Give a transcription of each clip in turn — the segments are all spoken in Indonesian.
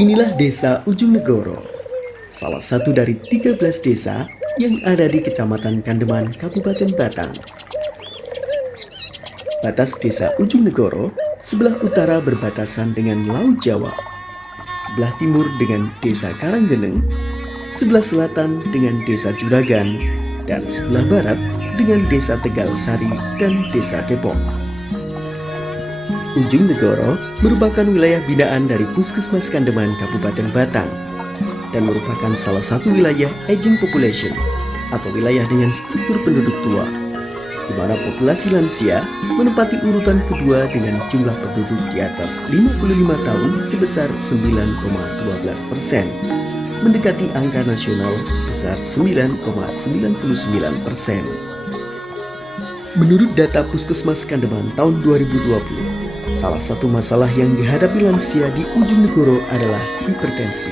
Inilah Desa Ujung Negoro, salah satu dari 13 desa yang ada di Kecamatan Kandeman, Kabupaten Batang. Batas Desa Ujung Negoro sebelah utara berbatasan dengan Laut Jawa, sebelah timur dengan Desa Karanggeneng, sebelah selatan dengan Desa Juragan, dan sebelah barat dengan Desa Tegal Sari dan Desa Depok. Ujung Negoro merupakan wilayah binaan dari Puskesmas Kandeman Kabupaten Batang dan merupakan salah satu wilayah aging population atau wilayah dengan struktur penduduk tua, di mana populasi lansia menempati urutan kedua dengan jumlah penduduk di atas 55 tahun sebesar 9,12%, mendekati angka nasional sebesar 9,99%. Menurut data Puskesmas Kandeman tahun 2020, salah satu masalah yang dihadapi lansia di Ujung Negoro adalah hipertensi.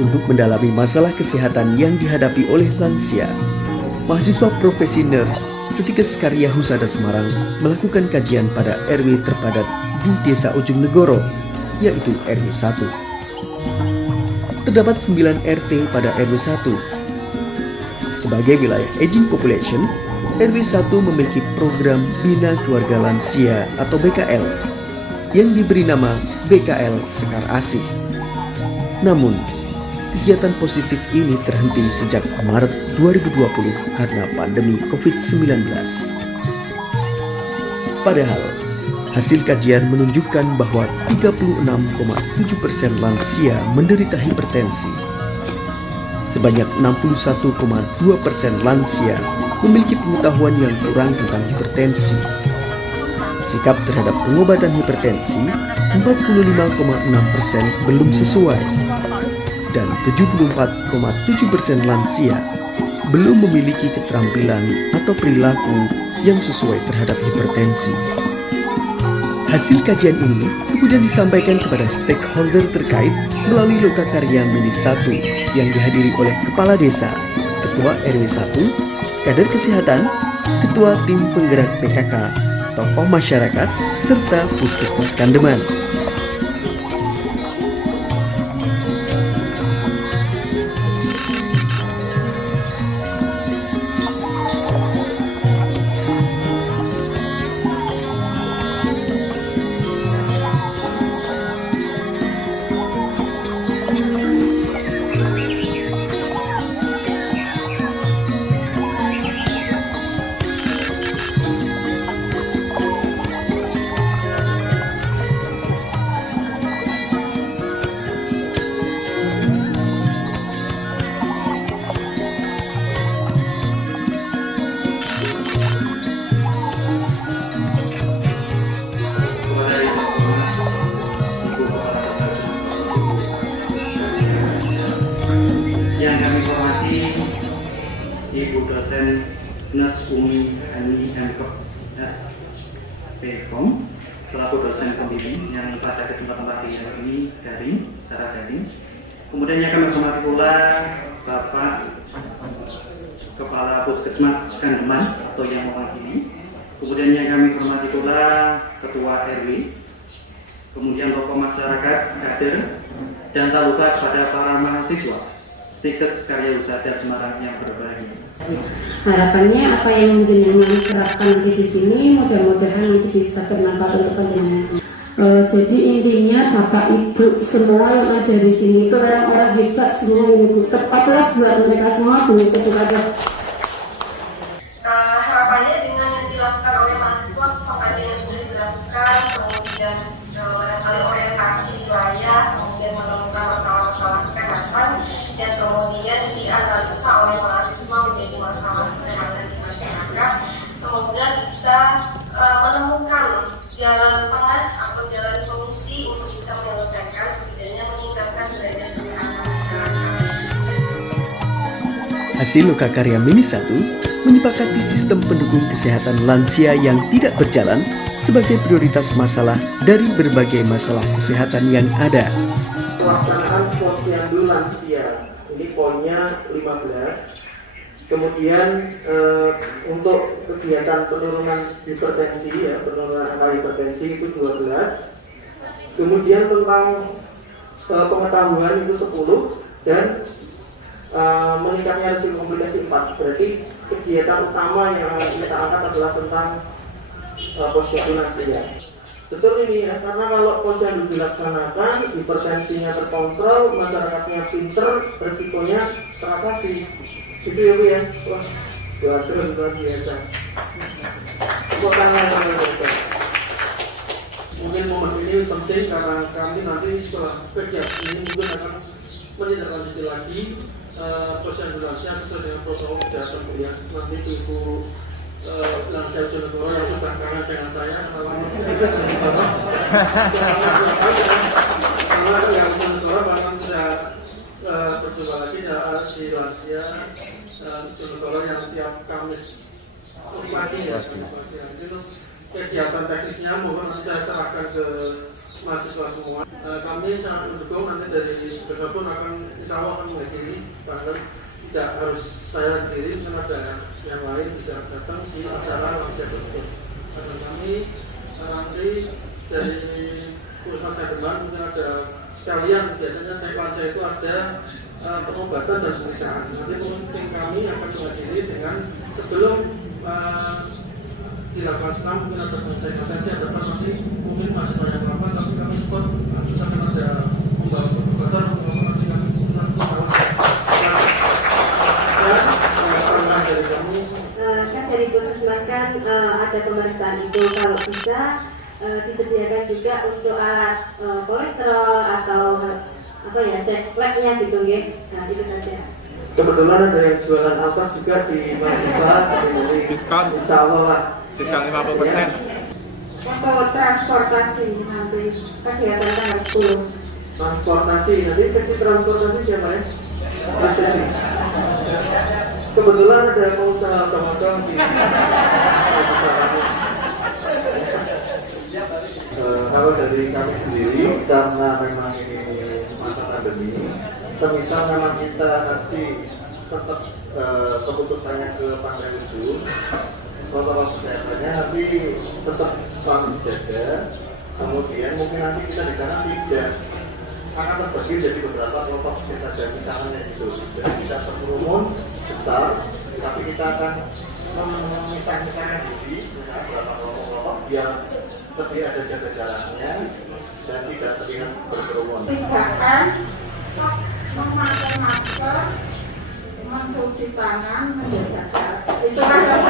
Untuk mendalami masalah kesehatan yang dihadapi oleh lansia, mahasiswa profesi nurse Setikes Karya Husada Semarang melakukan kajian pada RW terpadat di Desa Ujung Negoro, yaitu RW 1. Terdapat 9 RT pada RW 1. Sebagai wilayah aging population, RW 1 memiliki program Bina Keluarga Lansia atau BKL yang diberi nama BKL Sekar Asih. Namun, kegiatan positif ini terhenti sejak Maret 2020 karena pandemi COVID-19. Padahal, hasil kajian menunjukkan bahwa 36,7% lansia menderita hipertensi. Sebanyak 61,2% lansia memiliki pengetahuan yang kurang tentang hipertensi. Sikap terhadap pengobatan hipertensi 45,6% belum sesuai, dan 74,7% lansia belum memiliki keterampilan atau perilaku yang sesuai terhadap hipertensi. Hasil kajian ini kemudian disampaikan kepada stakeholder terkait melalui Lokakarya Mini 1 yang dihadiri oleh Kepala Desa, Ketua RW 1, kader kesehatan, ketua tim penggerak PKK, tokoh masyarakat, serta Puskesmas Kandeman. Yang kami hormati Ibu dosen Nurse Umi Hani Mkop SPKOM selaku dosen pembimbing yang pada kesempatan pagi ini secara daring. Kemudian yang kami hormati pula Bapak Kepala Puskesmas Kandeman atau yang mewakili. Kemudian yang kami hormati pula Ketua RW. Kemudian tokoh masyarakat, kader, dan tak lupa kepada para mahasiswa Setikes Karya Husada Semarang yang berbahagia. Harapannya apa yang jenengan terapkan di sini mudah-mudahan nanti bisa bermanfaat untuk panjenengan. Jadi intinya Bapak Ibu semua yang ada di sini itu orang-orang hebat semua ini, tepatlah buat mereka semua begitu saja. Harapannya dengan yang dilakukan oleh mahasiswa, kajian yang sudah dilakukan, kemudian kali orientasi di wilayah, kemudian menemukan masalah-masalah kesehatan, dan kemudian dianalisa oleh mahasiswa menjadi masalah kesehatan di masyarakat. Kemudian bisa menemukan jalan tengah atau jalan solusi untuk bisa menyelesaikan, setidaknya meningkatkan derajat kesehatan masyarakat. Hasil Lokakarya Mini 1 menyepakati sistem pendukung kesehatan lansia yang tidak berjalan sebagai prioritas masalah dari berbagai masalah kesehatan yang ada. Pelaksanaan posyandu lansia, ini poinnya 15. Kemudian untuk kegiatan penurunan hipertensi, penurunan angka hipertensi itu 12. Kemudian tentang pengetahuan itu 10 dan meningkatnya risiko komplikasi 4. Berarti kegiatan utama yang kita angkat adalah tentang posyandu lansia. Betul ini ya, karena kalau posyandu dilaksanakan, hipertensinya terkontrol, masyarakatnya pinter, resikonya teratasi. Itu ya Bu ya. Wah, terus luar biasa. Tepuk tangan teman-teman. Mungkin momen ini penting karena kami nanti setelah kegiatan ini mungkin akan menindaklanjuti lagi posyandu lansia sesuai dengan protokol kesehatan Bu ya. Nanti Ibu lansia Jonegoro yang sudah kangen dengan saya karena yang Jonegoro bahkan sudah berjumpa lagi di lansia Jonegoro yang tiap Kamis pagi ya. Itu kegiatan teknisnya mohon nanti saya serahkan ke mahasiswa semua. Kami sangat mendukung nanti dari bergabung akan insya Allah akan menghadiri, karena tidak harus saya sendiri, karena ada yang lain bisa datang di acara lansia tersebut. Karena kami nanti dari urusan Sedeman mungkin ada sekalian, biasanya lansia itu ada pengobatan dan pemeriksaan. Nanti mungkin kami akan menghadiri dengan sebelum dilakukan senam, mungkin ada pengecekan atensi, ada nanti mungkin masih banyak melakukan, tapi kami support misalkan ada membawa pengobatan, nanti kami dan dari kami kan dari Puskesmas kan ada pemeriksaan itu, kalau bisa disediakan juga untuk alat kolesterol atau apa ya, cek labnya gitu ya. Nah itu saja. Kebetulan ada yang jualan alpas juga di mahasiswa, dari diskon, insya Allah lah. diskon 50%. Untuk transportasi nanti kegiatan tanggal 10. Transportasi, nanti seksi transportasi siapa ya? Kebetulan ada yang mau usaha otom-otom di kalau dari kami sendiri, karena memang ini masa pandemi, semisal memang kita nanti tetap keputusannya ke Pantai Ujung, protokol kesehatannya nanti tetap selalu dijaga. Kemudian mungkin nanti kita di sana tidak akan terbagi jadi beberapa kelompok saja, misalnya itu kita berkerumun besar, tapi kita akan memisah-misahkan diri, misalnya beberapa kelompok yang lebih ada jaga jaraknya dan tidak terlihat berkerumun. 3M, memakai masker, mencuci tangan, menjaga jarak. Itulah yang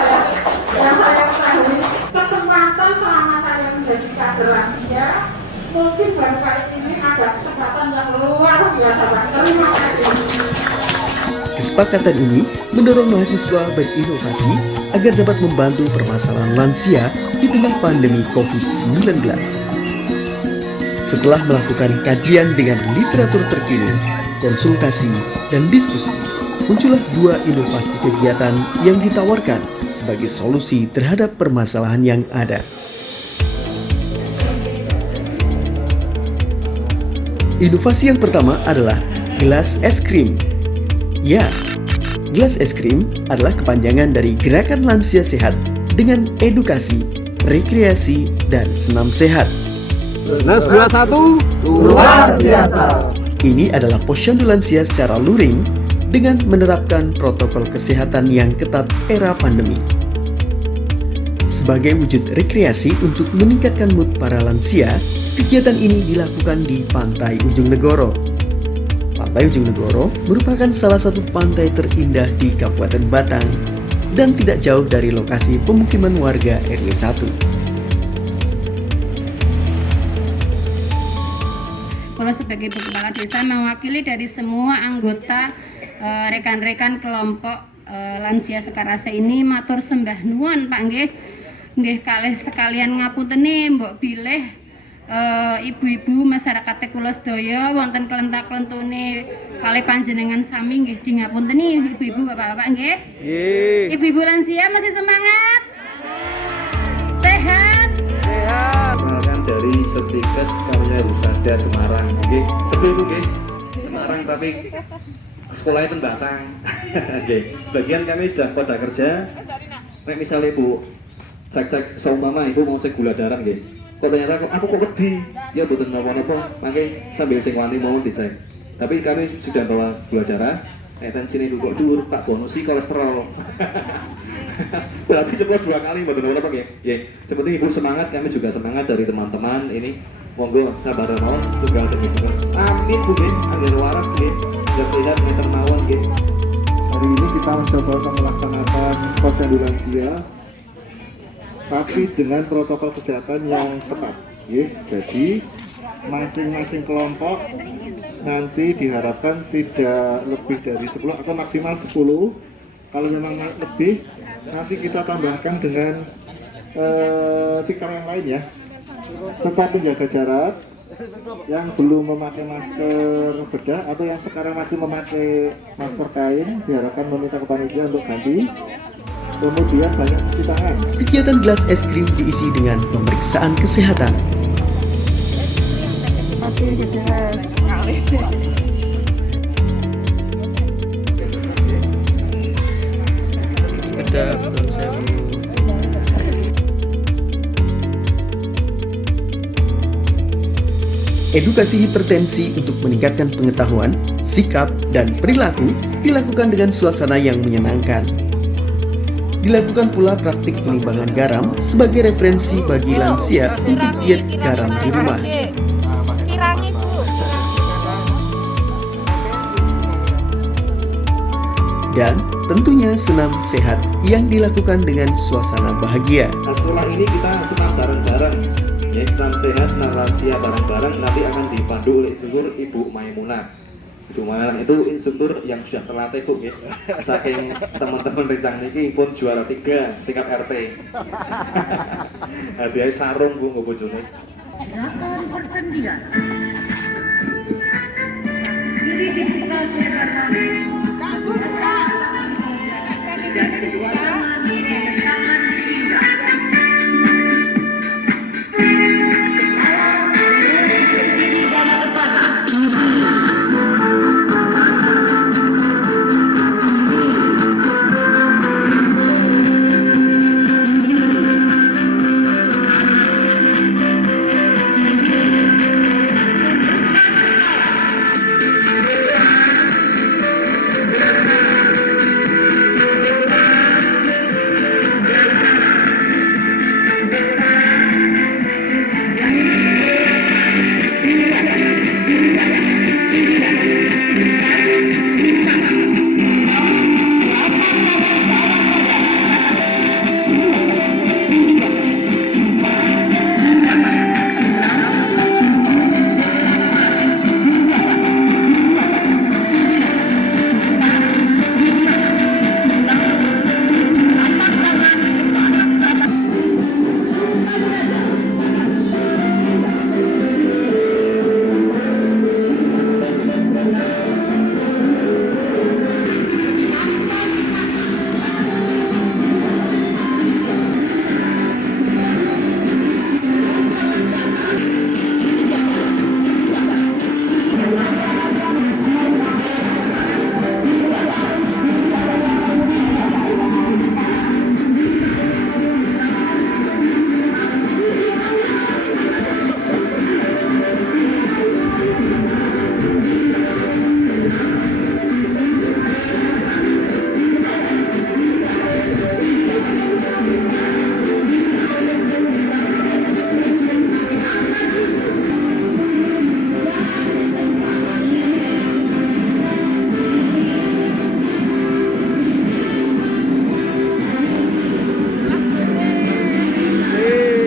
saya ketahui. Kesempatan selama saya menjadi kader lansia, mungkin baru kali ini ada kesempatan yang luar biasa. Terima kasih. Kesepakatan ini mendorong mahasiswa berinovasi agar dapat membantu permasalahan lansia di tengah pandemi COVID-19. Setelah melakukan kajian dengan literatur terkini, konsultasi, dan diskusi, muncullah 2 inovasi kegiatan yang ditawarkan sebagai solusi terhadap permasalahan yang ada. Inovasi yang pertama adalah gelas es krim. Ya, gelas es krim adalah kepanjangan dari Gerakan Lansia Sehat dengan edukasi, rekreasi, dan senam sehat. Plus 21 Luar biasa. Ini adalah posyandu lansia secara luring dengan menerapkan protokol kesehatan yang ketat era pandemi. Sebagai wujud rekreasi untuk meningkatkan mood para lansia, kegiatan ini dilakukan di Pantai Ujung Negoro. Pantai Ujung Negoro merupakan salah satu pantai terindah di Kabupaten Batang dan tidak jauh dari lokasi pemukiman warga RW 1. Kalau sebagai kepala desa mewakili dari semua anggota rekan-rekan kelompok lansia Sekarase ini matur sembah nuwun Pak nggih. Nggih kalih sekalian ngaputeni mbok bilih ibu-ibu masyarakat kula sedaya wonten kelentak-kelentune kalih panjenengan sami nggih di ngapunteni ibu-ibu bapak-bapak nggih. Nggih. Ibu-ibu lansia masih semangat? Sehat? Sehat. Dari Setikes Karya Husada Semarang. Nggih, betul Bu nggih. Semarang tapi sekolahnya itu Batang. Nggih. Sebagian kami sudah pada kerja. Nek misalnya Bu cek seumpama Ibu mau cek gula darah nggih. Kok ternyata aku kok wedi, ya betul napa-napa, makanya sambil sing wani mau desain. Tapi kami sudah bawa gula darah, tensinya juga dur, tak bonusi kolesterol. Berarti ceplos 2 kali, betul napa ya? Ya, seperti ibu semangat, kami juga semangat dari teman-teman ini. Monggo sabar mawon, setunggal demi setunggal. Amin Bu nggih, anggen waras nggih, sehat meten mawon nggih. Hari ini kita mencoba melaksanakan posyandu lansia, tapi dengan protokol kesehatan yang ketat. Jadi masing-masing kelompok nanti diharapkan tidak lebih dari 10 atau maksimal 10. Kalau memang lebih, nanti kita tambahkan dengan tikar yang lain ya. Tetap menjaga jarak. Yang belum memakai masker bedah atau yang sekarang masih memakai masker kain diharapkan meminta ke panitia untuk ganti. Kemudian banyak cuci tangan. Kegiatan gelas es krim diisi dengan pemeriksaan kesehatan. Edukasi hipertensi untuk meningkatkan pengetahuan, sikap, dan perilaku dilakukan dengan suasana yang menyenangkan. Dilakukan pula praktik penimbangan garam sebagai referensi bagi lansia untuk diet garam di rumah. Dan tentunya senam sehat yang dilakukan dengan suasana bahagia. Nah, setelah ini kita senam bareng-bareng. Ya, senam sehat, senam lansia bareng-bareng nanti akan dipandu oleh instruktur Ibu Maimunah. Ibu Maimunah itu instruktur yang sudah terlatih Bu ya. Saking teman-teman rencang ini pun juara 3 tingkat RT. Hadiah sarung Bu nggo bojone. Gerakan persendian. Diri dibuka silakan. Kamu buka. Dan kedua tangan tangan diinjak.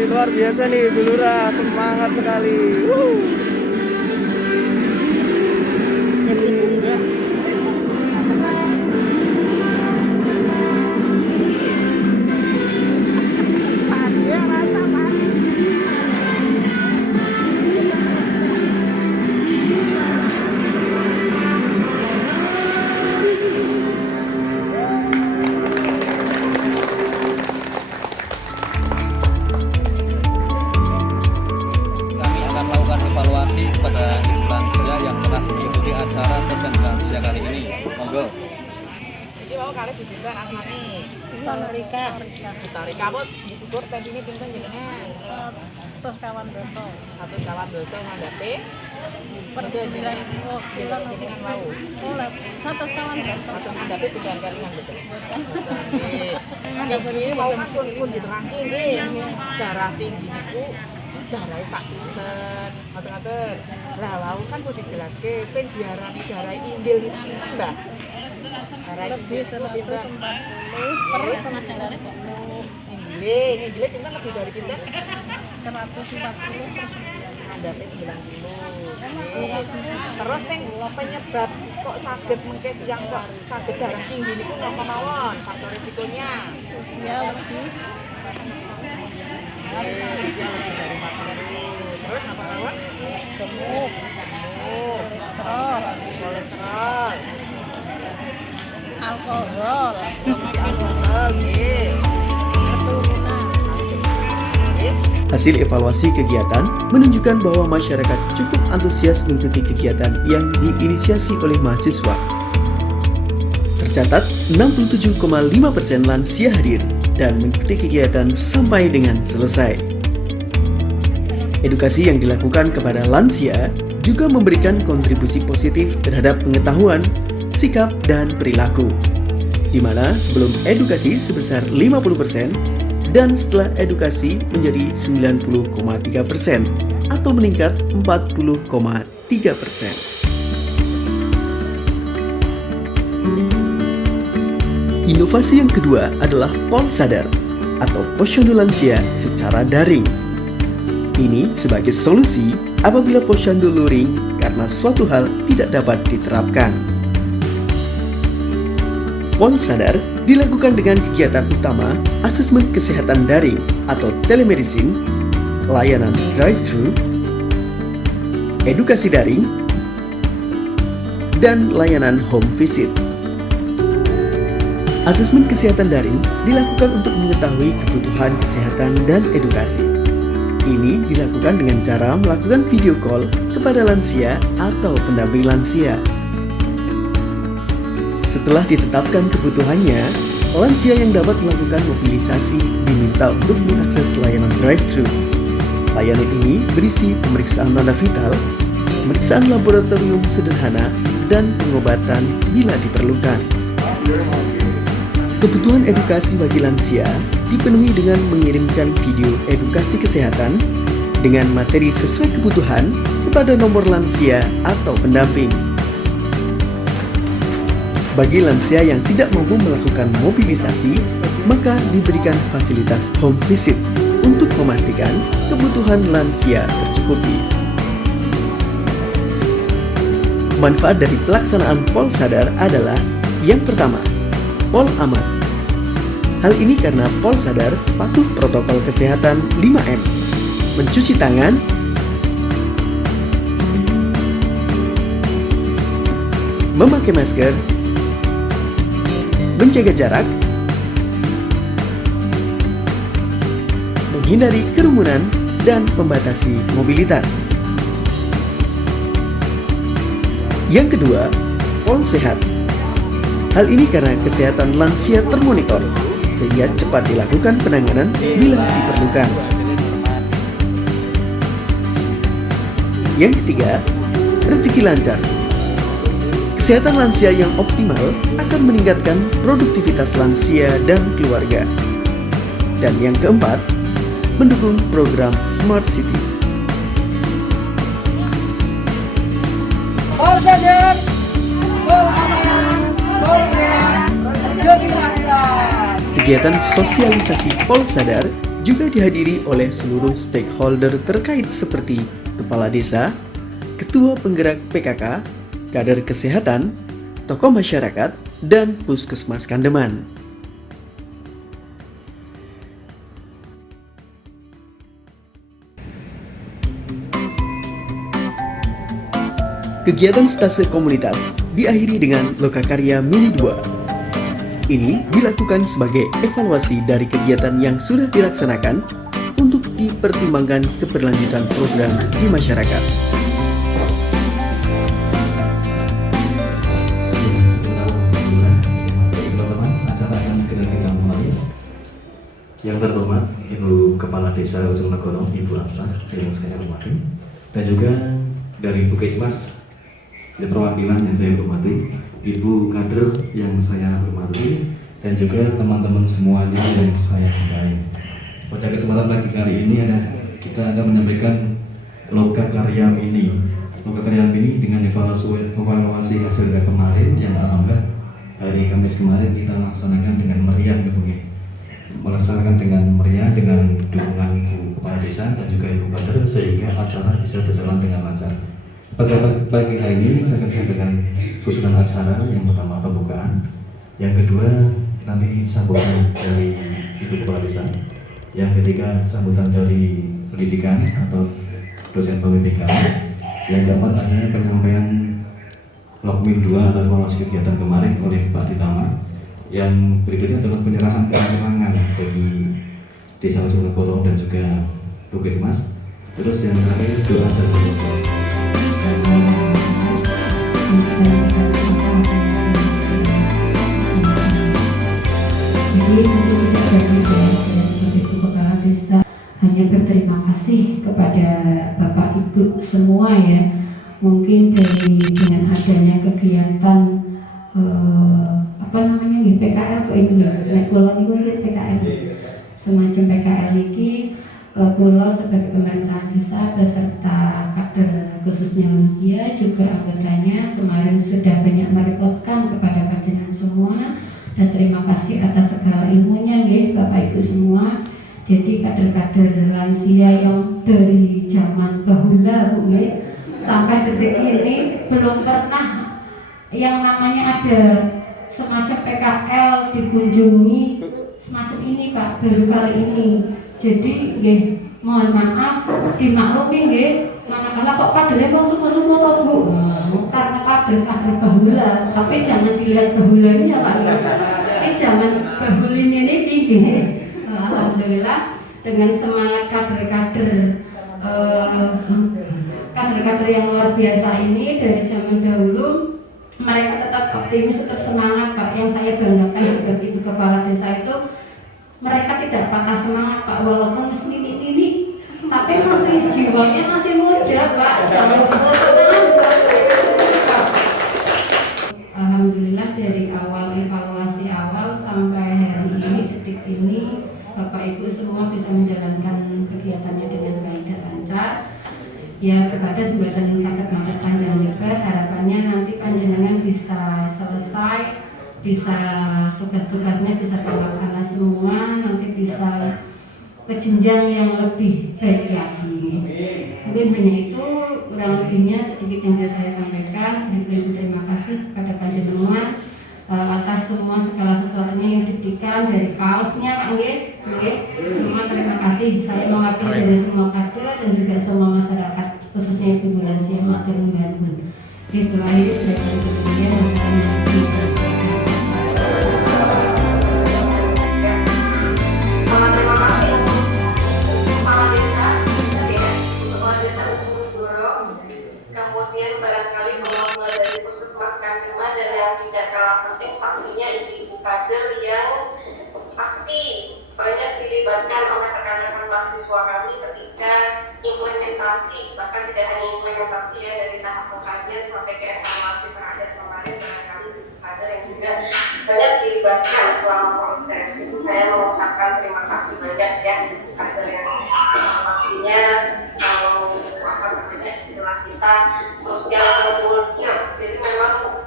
Luar biasa nih Bu Lurah, semangat sekali. Jadi mau kali bisita asmani. Rika. Rika apa ditutur tadi ini pinten jenengan? Terus kawan doso. Satu kawan doso ngandhape Perjalanan jenengan mau. Oh, satu kawan doso. Satu ngandhape pindah kelingan betul. Niki mau pun diterangke nggih. Darah tinggi niku darahe sak pinten. Ngoten-ngoten. Lah wau kan kudu dijelaske sing diarani darah inggil niku pinten, Mbah? Darah Lebih 140 terus sama sendiri kok. Inggil pinten lebih dari pinten? 140 terus Ngandhape 90. Terus sing penyebab kok saged mengke tiyang kok saged darah tinggi niku napa mawon faktor resikonya? usia lebih Usia lebih dari 40. Terus apa mawon? gemuk, kolesterol, Kolesterol. alkohol, Alkohol nggih. keturunan. Nggih. Hasil evaluasi kegiatan menunjukkan bahwa masyarakat cukup antusias mengikuti kegiatan yang diinisiasi oleh mahasiswa. Tercatat 67,5% lansia hadir dan mengikuti kegiatan sampai dengan selesai. Edukasi yang dilakukan kepada lansia juga memberikan kontribusi positif terhadap pengetahuan, sikap, dan perilaku, di mana sebelum edukasi sebesar 50% dan setelah edukasi menjadi 90,3% atau meningkat 40,3%. Inovasi yang kedua adalah Polsadar atau Posyandu Lansia secara daring. Ini sebagai solusi apabila posyandu luring karena suatu hal tidak dapat diterapkan. Polsadar dilakukan dengan kegiatan utama asesmen kesehatan daring atau telemedicine, layanan drive-thru, edukasi daring, dan layanan home visit. Asesmen kesehatan daring dilakukan untuk mengetahui kebutuhan kesehatan dan edukasi. Ini dilakukan dengan cara melakukan video call kepada lansia atau pendamping lansia. Setelah ditetapkan kebutuhannya, lansia yang dapat melakukan mobilisasi diminta untuk mengakses layanan drive-thru. Layanan ini berisi pemeriksaan tanda vital, pemeriksaan laboratorium sederhana, dan pengobatan bila diperlukan. Kebutuhan edukasi bagi lansia dipenuhi dengan mengirimkan video edukasi kesehatan dengan materi sesuai kebutuhan kepada nomor lansia atau pendamping. Bagi lansia yang tidak mampu melakukan mobilisasi, maka diberikan fasilitas home visit untuk memastikan kebutuhan lansia tercukupi. Manfaat dari pelaksanaan Polsadar adalah yang pertama, Pol Aman. Hal ini karena Polsadar patuh protokol kesehatan 5M, mencuci tangan, memakai masker, menjaga jarak, menghindari kerumunan, dan membatasi mobilitas. Yang kedua, Pol Sehat. Hal ini karena kesehatan lansia termonitor, sehingga cepat dilakukan penanganan bila diperlukan. Yang ketiga, rezeki lancar. Kesehatan lansia yang optimal akan meningkatkan produktivitas lansia dan keluarga. Dan yang keempat, mendukung program Smart City. Polsadar, Polaman, Polsehat, jadi lancar. Kegiatan sosialisasi Polsadar juga dihadiri oleh seluruh stakeholder terkait seperti kepala desa, ketua penggerak PKK, kader kesehatan, tokoh masyarakat, dan puskesmas Kandeman. Kegiatan stase komunitas diakhiri dengan lokakarya mini 2. Ini dilakukan sebagai evaluasi dari kegiatan yang sudah dilaksanakan untuk dipertimbangkan keberlanjutan program di masyarakat. Teman-teman, acara akan segera kita mulai. Yang terhormat Ibu Kepala Desa Ujung Negoro, Ibu Amsah yang saya hormati, dan juga dari Puskesmas dan perwakilan yang saya hormati, Ibu kader yang saya hormati, dan juga teman-teman semuanya yang saya cintai. Pada kesempatan pagi kali ini kita akan menyampaikan Loka Karya Mini. Loka Karya Mini dengan evaluasi hasil kemarin yang alhamdulillah hari Kamis kemarin kita laksanakan dengan meriah, melaksanakan dengan meriah dengan dukungan Ibu Kepala Desa dan juga Ibu Kader sehingga acara bisa berjalan dengan lancar. Pada pagi hari ini saya akan sampaikan susunan acara. Yang pertama pembukaan, yang kedua nanti sambutan dari Ibu Kepala Desa, yang ketiga sambutan dari pendidikan atau dosen pendidikan, yang keempat adalah penyampaian Lokmin 2 atau evaluasi kegiatan kemarin oleh Pak Ditama. Yang berikutnya adalah penyerahan kewenangan bagi Desa Ujung Negoro dan juga Puskesmas. Terus yang terakhir doa dan berdoa. Jadi sebagai Kepala Desa hanya berterima kasih kepada Bapak Ibu semua ya. Mungkin dengan adanya kegiatan PKL kok ini Kulon itu PKL semacam PKL ini Kulon sebagai pemerintahan desa beserta kader khususnya lansia juga anggotanya kemarin sudah banyak merepotkan kepada panjenengan semua, dan terima kasih atas segala ilmunya ya Bapak Ibu semua. Jadi kader-kader lansia yang dari zaman bahula Bu ya, sampai detik ini belum pernah yang namanya ada semacam PKL dikunjungi semacam ini Pak, baru kali ini. Jadi nggih mohon maaf dimaklumi nggih, manakala kok kadernya mau semua toh Bu, karena kader bahula, tapi jangan dilihat bahulanya Pak. Ini jangan bahulinya ini nggih. Alhamdulillah dengan semangat kader-kader yang luar biasa ini dari zaman dahulu, mereka tetap optimis, tetap semangat Pak. Yang saya banggakan sebagai Ibu Kepala Desa itu mereka tidak patah semangat Pak, walaupun sedikit-sedikit tapi masih jiwanya masih muda Pak. Jangan diputuskan. Alhamdulillah dari awal evaluasi awal sampai hari ini detik ini Bapak Ibu semua bisa menjalankan kegiatannya dengan baik dan lancar. Ya kepada sebadan sakit matur panjang lebar, harapannya nanti panjenengan bisa selesai, bisa tugas-tugasnya bisa terlaksana semua, nanti bisa ke jenjang yang lebih baik lagi. Mungkin hanya itu, kurang lebihnya sedikit yang bisa saya sampaikan. Beribu terima kasih kepada panjenengan atas semua segala sesuatunya yang diberikan, dari kaosnya Pak nggih. Semua terima kasih. Saya mewakili dari semua kader dan juga semua masyarakat, khususnya Ibu lansia matur nuwun. Itu akhir saya kemudian terima kasih untuk Kepala Desa Kepala Desa Ujung Negoro. Kemudian barangkali mulai dari Puskesmas Kandima, dan yang tidak kalah penting pastinya ibu-ibu kader yang pasti banyak dilibatkan oleh rekan-rekan mahasiswa kami ketika implementasi, bahkan tidak hanya implementasi ya, dari tahap pengkajian sampai ke evaluasi terakhir kemarin, barangkali ibu kader yang juga banyak dilibatkan selama proses. Itu saya mengucapkan terima kasih banyak ya ibu kader yang pastinya istilah kita sosial volunteer. Jadi memang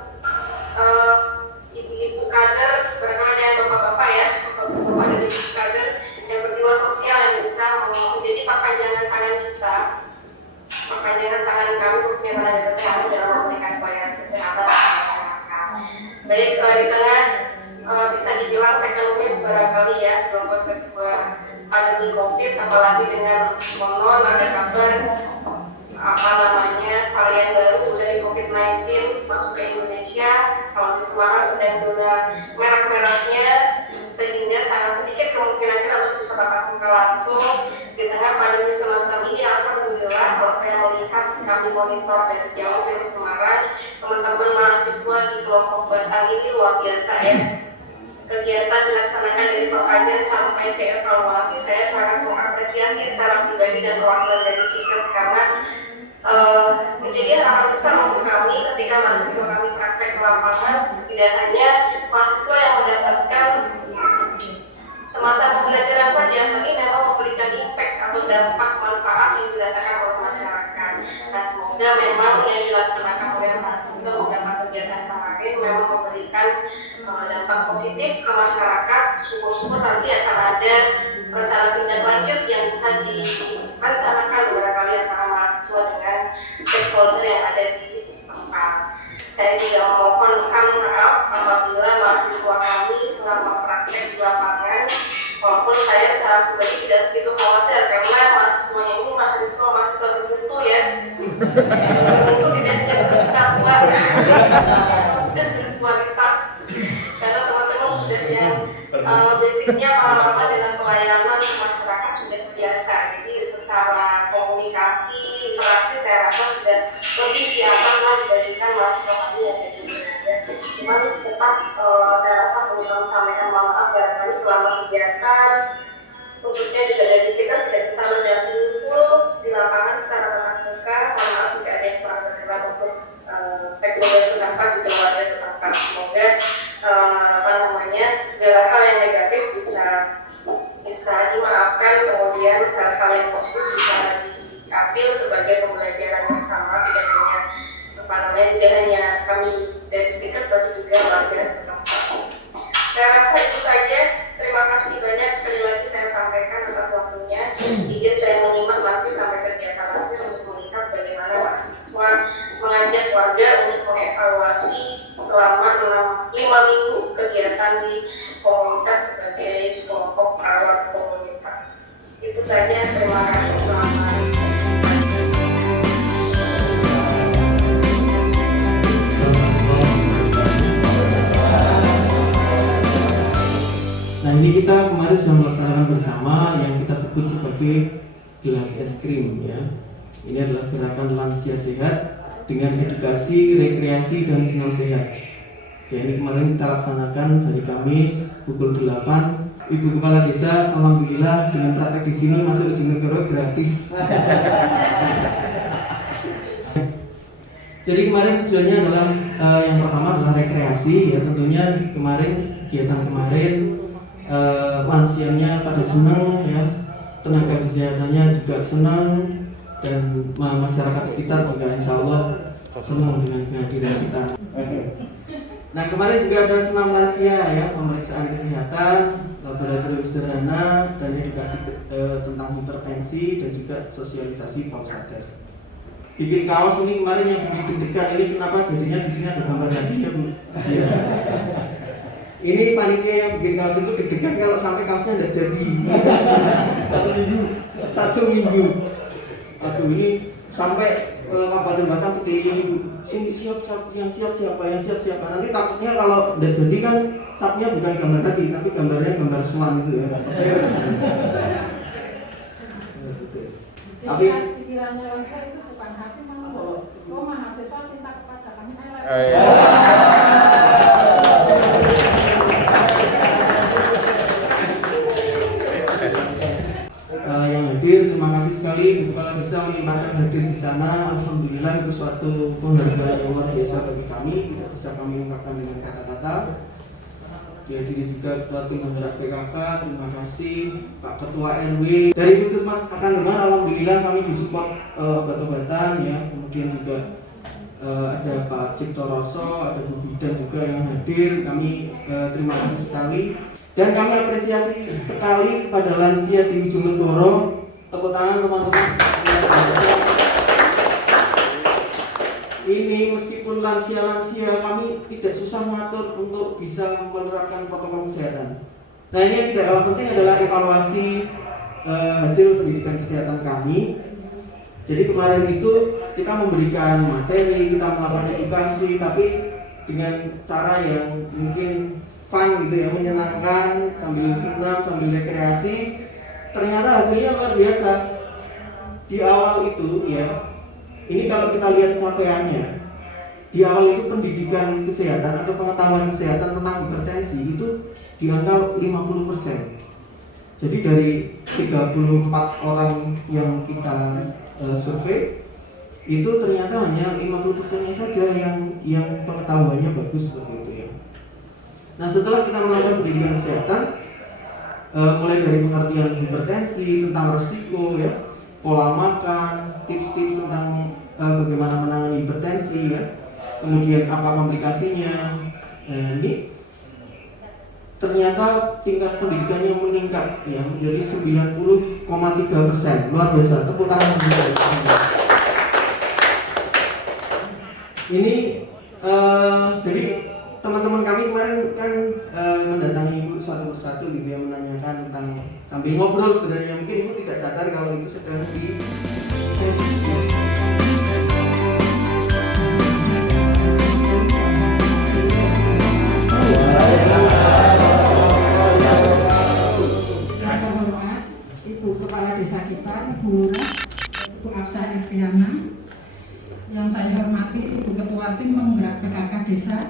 ibu-ibu kader, barangkali ada yang bapak-bapak ya, bapak-bapak dan ibu kader yang berjiwa sosial yang bisa menjadi perpanjangan tangan kita, perpanjangan tangan kami khususnya tenaga kesehatan dalam memberikan pelayanan kesehatan kepada masyarakat. Baik di tengah bisa dibilang second wave barangkali ya, gelombang kedua pandemi COVID, apalagi dengan konon ada kabar varian baru dari COVID-19 masuk ke Indonesia. Kalau di Semarang sedang zona merah-merahnya, sehingga sangat sedikit kemungkinan harus bisa tatap muka langsung di tengah pandemi semacam ini. Alhamdulillah kalau saya melihat, kami monitor dari jauh dari Semarang, teman-teman mahasiswa di kelompok Batang ini luar biasa ya, kegiatan dilaksanakan dari pengkajian sampai ke evaluasi, saya sangat mengapresiasi secara pribadi dan perwakilan dari Stikers karena menjadi harapan besar untuk kami ketika mahasiswa kami praktek ke lapangan, tidak hanya mahasiswa yang mendapatkan semacam pembelajaran saja, tapi memang memberikan impact atau dampak manfaat yang dirasakan oleh masyarakat. Nah, semoga memang yang dilaksanakan oleh mahasiswa beberapa kegiatan kemarin memang memberikan dampak positif ke masyarakat. Syukur-syukur nanti akan ada rencana tindak lanjut yang bisa direncanakan barangkali antara mahasiswa dengan stakeholder yang ada di tempat. Saya juga memohonkan maaf apabila mahasiswa kami selama praktek di lapangan, walaupun saya secara pribadi tidak begitu khawatir karena mahasiswanya ini mahasiswa tertentu ya, tentu tidak berkualitas, sudah berkualitas karena teman-teman sudah yang basicnya pengalaman dengan pelayanan ke masyarakat sudah biasa, jadi secara komunikasi interaksi saya rasa sudah lebih siapkan lah dibandingkan mahasiswa kami yang jadi sebenarnya. Cuman tetap saya rasa perlu kami sampaikan maaf barangkali selama kegiatan khususnya juga dari kita tidak bisa mendampingi full di lapangan secara tatap muka. Maaf jika ada yang kurang berkenan untuk stakeholder setempat juga warga setempat. Semoga segala hal yang negatif bisa dimaafkan, kemudian hal-hal yang positif bisa diambil sebagai pembelajaran bersama, tidak hanya kami dari Stikers tapi juga warga setempat. Saya rasa itu saja. Terima kasih banyak sekali lagi saya sampaikan atas waktunya. Izin saya menyimak nanti sampai kegiatan nanti untuk melihat bagaimana mahasiswa mengajak warga untuk mengevaluasi selama 5 minggu kegiatan di komunitas sebagai kelompok perawat komunitas. Itu saja. Terima kasih. Selamat. Nah, ini kita kemarin sudah melaksanakan bersama yang kita sebut sebagai gelas es krim ya. Ini adalah gerakan lansia sehat dengan edukasi, rekreasi dan senam sehat. Ya, ini kemarin kita laksanakan hari Kamis pukul 8. Ibu Kepala Desa alhamdulillah dengan praktek di sini masuk uji negara gratis. Jadi kemarin tujuannya adalah yang pertama adalah rekreasi ya, tentunya kegiatan kemarin lansianya pada senang ya, tenaga kesehatannya juga senang dan masyarakat sekitar juga insya Allah senang dengan kehadiran kita. Nah, kemarin juga ada senam lansia ya, pemeriksaan kesehatan, laboratorium sederhana dan edukasi tentang hipertensi dan juga sosialisasi bawah sadar. Bikin kaos ini kemarin yang deg-degan ini kenapa jadinya di sini ada gambar hati ya Bu? Ya. Ini panitia yang bikin kaos itu deg-degan kalau sampai kaosnya tidak jadi. 1 minggu. Aduh, ini sampai Kabupaten Batam berdiri ibu. Sini siap siapa. Nanti takutnya kalau tidak jadi kan capnya bukan gambar hati tapi gambarnya gambar swan itu ya. Tapi pikirannya Lisa itu bukan hati mau. Mahasiswa cinta kepada kami. Yang hadir, terima kasih sekali Ibu Kepala Desa menyempatkan hadir di sana. Alhamdulillah itu suatu penghargaan yang luar biasa bagi kami, tidak bisa kami ungkapkan dengan kata-kata. Dihadiri juga Ketua Tim Penggerak PKK, terima kasih Pak Ketua RW dari Puskesmas Akandeman. Alhamdulillah kami disupport obat-obatan ya, kemudian juga ada Pak Cipto Roso, ada Bu Bidan juga yang hadir. Kami terima kasih sekali. Dan kami apresiasi sekali pada lansia di ujung negoro. Tepuk tangan teman-teman. Ini meskipun lansia-lansia kami tidak susah mengatur untuk bisa menerapkan protokol kesehatan. Nah, ini yang tidak kalah penting adalah evaluasi hasil pendidikan kesehatan kami. Jadi kemarin itu kita memberikan materi, kita melakukan edukasi, tapi dengan cara yang mungkin fun gitu ya, menyenangkan, sambil senam, sambil rekreasi. Ternyata hasilnya luar biasa. Di awal itu ya, ini kalau kita lihat capaiannya, di awal itu pendidikan kesehatan atau pengetahuan kesehatan tentang hipertensi itu di angka 50%. Jadi dari 34 orang yang kita survei itu ternyata hanya 50%-nya saja yang pengetahuannya bagus seperti itu ya. Nah, setelah kita melakukan pendidikan kesehatan, mulai dari pengertian hipertensi, tentang resiko ya, pola makan, tips-tips tentang bagaimana menangani hipertensi ya, kemudian apa komplikasinya. Ini ternyata tingkat pendidikannya meningkat ya menjadi 90,3%. Luar biasa, tepuk tangan. Ini jadi teman-teman kami kemarin kan mendatangi ibu satu persatu gitu ya, menanyakan tentang, sambil ngobrol sebenarnya, mungkin ibu tidak sadar kalau itu sedang di Ibu Kepala Desa kita, Ibu Lurah, Ibu Afsah Irviana, yang saya hormati Ibu Ketua Tim Penggerak PKK Desa,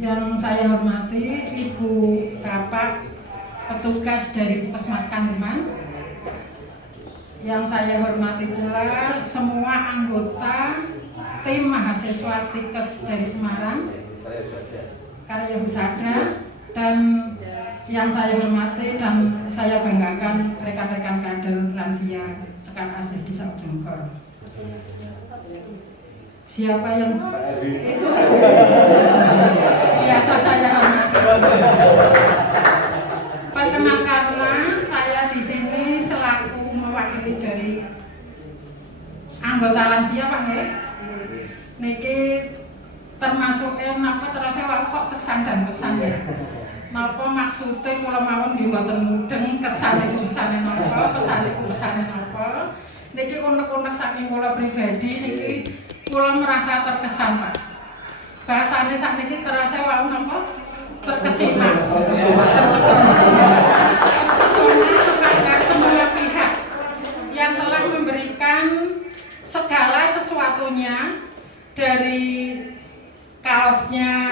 yang saya hormati Ibu Bapak petugas dari Puskesmas Kandeman, yang saya hormati pula semua anggota tim mahasiswa Stikes dari Semarang, Karya Husada, dan yang saya hormati dan saya banggakan rekan-rekan kader lansia Sekar Asih Desa Ujungkor. Siapa yang itu biasa saya hormati. Perkenalkanlah, saya di sini selaku mewakili dari anggota lansia Pak nggih. Niki termasuk napa terus kok kesan dan pesan ya. Napa maksudnya kula mawon nggih mboten mudeng kesane napa, pesane napa. Niki unek-unek saking kula pribadi niki kula merasa terkesan Pak. Bahasane sakniki terasa wau napa? Terkesima. Kepada semua pihak yang telah memberikan segala sesuatunya, dari kaosnya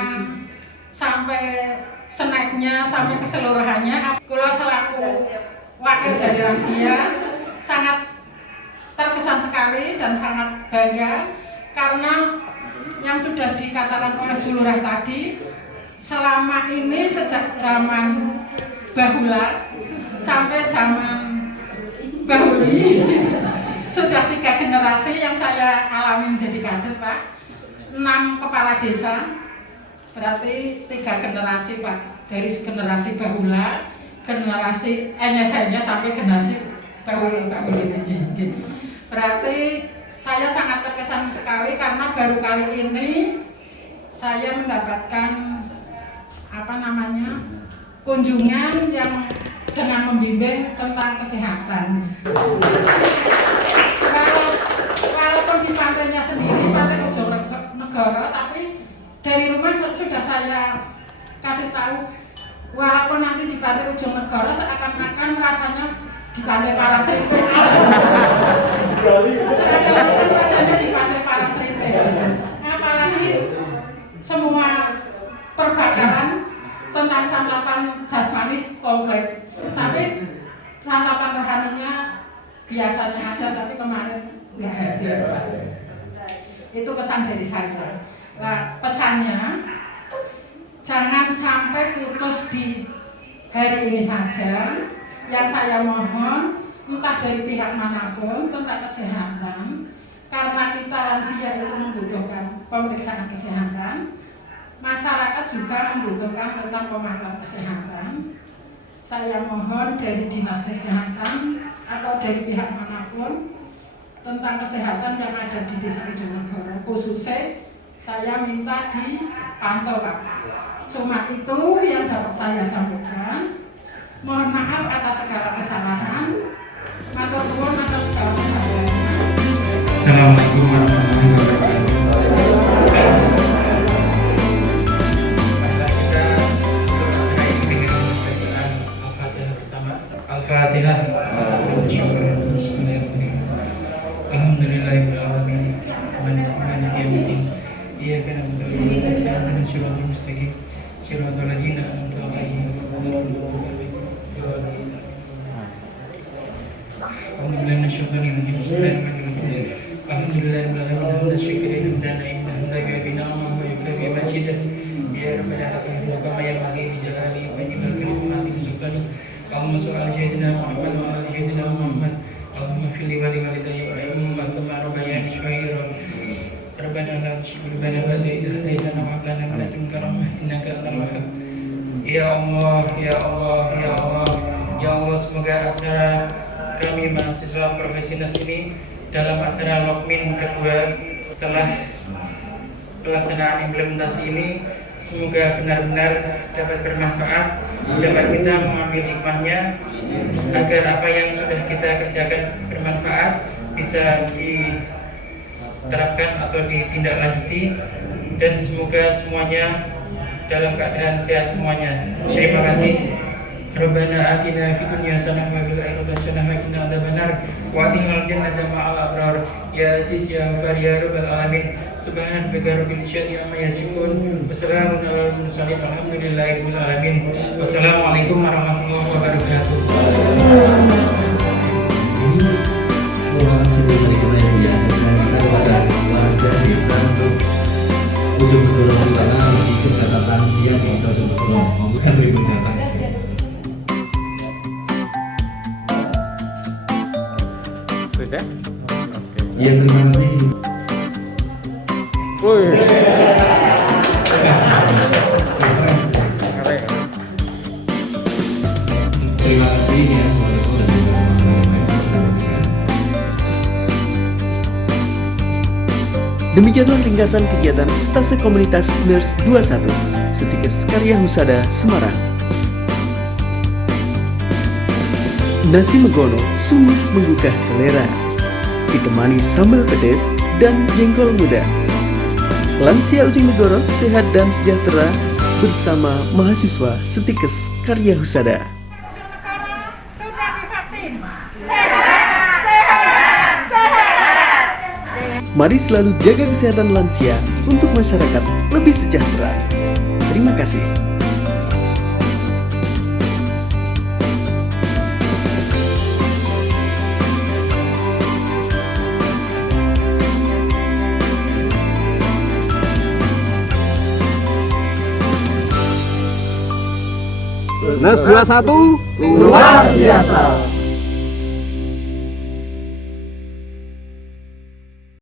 sampai snacknya sampai keseluruhannya. Kula selaku wakil dari lansia sangat terkesan sekali dan sangat bangga karena yang sudah dikatakan oleh Bu Lurah tadi, selama ini sejak zaman bahula sampai zaman bahuli sudah 3 generasi yang saya alami menjadi kader Pak. 6 kepala desa, berarti 3 generasi Pak, dari generasi bahula, generasi NSN-nya sampai generasi bahula. Berarti saya sangat terkesan sekali karena baru kali ini saya mendapatkan kunjungan yang dengan membimbing tentang kesehatan. Walaupun di pantainya sendiri, Pantai Bojonegoro, tapi dari rumah sudah saya kasih tahu, walaupun nanti di Pantai Bojonegoro seakan-akan rasanya di Pantai Parangtritis. Rasanya di Pantai Parangtritis. Apalagi semua perbakaran tentang santapan jasmani komplit, tapi santapan rohaninya biasanya ada, tapi kemarin nggak hadir. Itu kesan dari saya. Nah, pesannya jangan sampai putus di hari ini saja. Yang saya mohon, entah dari pihak manapun tentang kesehatan, karena kita lansia itu membutuhkan pemeriksaan kesehatan. Masyarakat juga membutuhkan tentang pemantauan kesehatan. Saya mohon dari Dinas Kesehatan atau dari pihak manapun tentang kesehatan yang ada di Desa Bojonegoro, khususnya saya minta dipantau Pak. Cuma itu yang dapat saya sampaikan. Mohon maaf atas segala kesalahan. Matur nuwun atas segala kesalahan. Assalamualaikum warahmatullahi wabarakatuh. Al-Fatihah. Bismillahirrahmanirrahim. Alhamdulillahirabbil alamin. Maliki yaumiddin. إياك نعبد وإياك نستعين اهدنا الصراط المستقيم صراط الذين أنعمت عليهم غير المغضوب عليهم ولا الضالين أعوذ بالله من الشيطان الرجيم بسم الله الرحمن الرحيم الحمد لله رب العالمين حمدا شاكرا حمدا نعيما حمدا يكفي نعمه ويكفي مجيدا يا ربنا لك الحمد كما ينبغي لجلالي وجهك الكريم وعظيم سلطانك اللهم صل على سيدنا محمد وعلى ال سيدنا محمد اللهم اغفر لي ولوالدي وارحمهما كما ربياني صغيرا ربنا لا تزغ قلوبنا بعد إذ هديتنا وهب لنا من لدنك رحمة إنك أنت الوهاب. Ya Allah, ya Allah, ya Allah, ya Allah, semoga acara kami mahasiswa Profesinas ini dalam acara Lokmin kedua setelah pelaksanaan implementasi ini semoga benar-benar dapat bermanfaat, dapat kita mengambil hikmahnya agar apa yang sudah kita kerjakan bermanfaat bisa diterapkan atau ditindaklanjuti dan semoga semuanya dalam keadaan sehat semuanya. Terima kasih. Rabbana atina fid dunya hasanah wa fil akhirati hasanah wa qina adzabannar wa adkhilna jannata ma'al abrar ya aziz ya ghafar ya rabbal alamin. Subhana rabbika rabbil izzati amma yasifun wa salamun alal mursalin walhamdulillahi rabbil alamin. Wassalamualaikum warahmatullahi wabarakatuh. Ujung kedua sana ikut catatan siang bisa sebetulnya bukan ribu catatan. Sudah? Oke. Iya, terima kasih. Terima kasih ya. Demikianlah ringkasan kegiatan Stase Komunitas Nurse 21 Setikes Karya Husada Semarang. Nasi megono sungguh menggugah selera, ditemani sambal pedas dan jengkol muda. Lansia Ujung Negoro sehat dan sejahtera bersama mahasiswa Setikes Karya Husada. Sudah divaksin. Mari selalu jaga kesehatan lansia untuk masyarakat lebih sejahtera. Terima kasih. Nas 21 luar biasa.